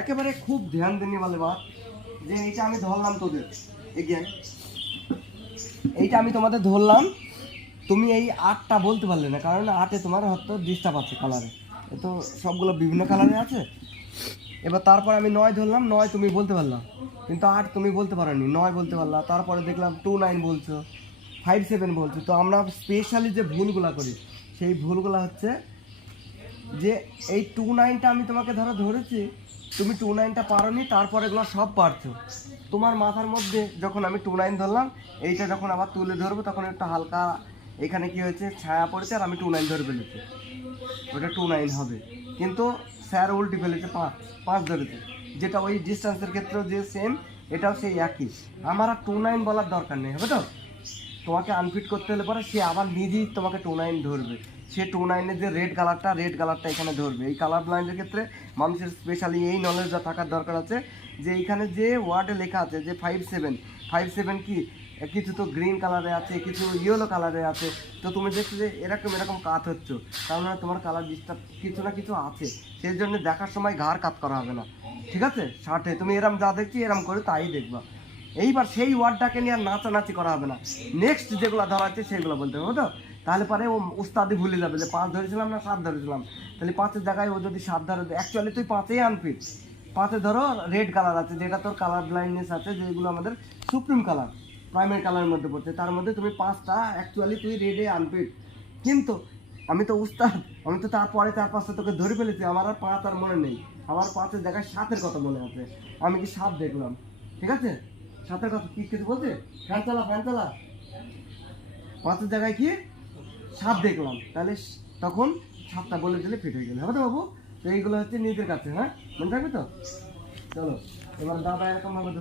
একেবারে খুব ধ্যান দিনি বলে বা যে এইটা আমি ধরলাম তোদের এগিয়ে এইটা আমি তোমাদের ধরলাম, তুমি এই আটটা বলতে পারলে না, কারণ আটে তোমার হয়তো ডিস্টার্ব আছে কালারে, তো সবগুলো বিভিন্ন কালারে আছে। এবার তারপর আমি 9 ধরলাম, 9 তুমি বলতে পারলাম, কিন্তু 8 তুমি বলতে পারোনি, 9 বলতে পারলাম। তারপরে দেখলাম 29 বলছো, 57 বলছো। তো আমরা স্পেশালি যে ভুলগুলো করি সেই ভুলগুলো হচ্ছে যে এই 29টা আমি তোমাকে ধরেছি, তুমি 29টা পারোনি, তারপরে এগুলো সব পারছো। তোমার মাথার মধ্যে যখন আমি 29 ধরলাম, এইটা যখন আবার তুলে ধরবো তখন একটু হালকা এখানে কি হয়েছে ছায়া পড়েছে, আর আমি 29 ধরে ফেলেছি, ওটা 29 হবে। কিন্তু স্যার উল্টি ফেলেছে, 5 ধরেছে, যেটা ওই ডিস্টেন্সের ক্ষেত্রেও যে সেম, এটাও সেই একই। আমার আর 29 বলার দরকার নেই, হবে তো? তোমাকে আনফিট করতে হলে পরে সে আবার নিজেই তোমাকে 29 ধরবে। সে 29-এর যে রেড কালারটা এখানে ধরবে। এই কালার ব্লাইন্ডের ক্ষেত্রে মানুষের স্পেশালি এই নলেজটা থাকার দরকার আছে যে এইখানে যে ওয়ার্ডে লেখা আছে যে 57 কি, কিছু তো গ্রিন কালারে আছে, কিছু ইয়েলো কালারে আছে। তো তুমি দেখছো যে এরকম কাত হচ্ছে, তার মানে তোমার কালার ডিস্টার্ব কিছু না কিছু আছে। সেই জন্য দেখার সময় ঘাড় কাত করা হবে না, ঠিক আছে? শার্টে তুমি এরম যা দেখছি এরম করে তাই দেখবা। এইবার সেই ওয়ার্ডটাকে নিয়ে আর নাচানাচি করা হবে না, নেক্সট যেগুলো ধরা আছে সেগুলো বলতে হবে তো। তাহলে পরে ও উস্তাদি ভুলে যাবে যে 5 ধরেছিলাম না 7 ধরেছিলাম। তাহলে 5-এর জায়গায় ও যদি 7 ধরে, অ্যাকচুয়ালি তুই 5-এই আনবি। 5-এ ধরো রেড কালার আছে, যেটা তোর কালার ব্লাইন্ডনেস আছে, যেগুলো আমাদের সুপ্রিম কালার প্রাইমারি কালারের মধ্যে পড়ছে, তার মধ্যে তুমি 5টা অ্যাকচুয়ালি তুই রেডে আনবি। কিন্তু আমি তো উস্তাদ, আমি তো তারপরে 4-5টা তোকে ধরে ফেলেছি, আমার আর 5 আর মনে নেই। আমার 5-এর জায়গায় 7-এর কথা মনে আছে, আমি কি 7 দেখলাম, ঠিক আছে? 7-এর কথা কি কিছু বলছে, ফ্যান চালা 5-এর জায়গায় কি 7 দেখলাম, তাহলে তখন 7টা বলে দিলে ফিট হয়ে গেলে হবে তো বাবু? তো এইগুলো হচ্ছে নিজের কাছে, হ্যাঁ, মনে থাকবে তো? চলো এবার দাদা এরকম ভাবে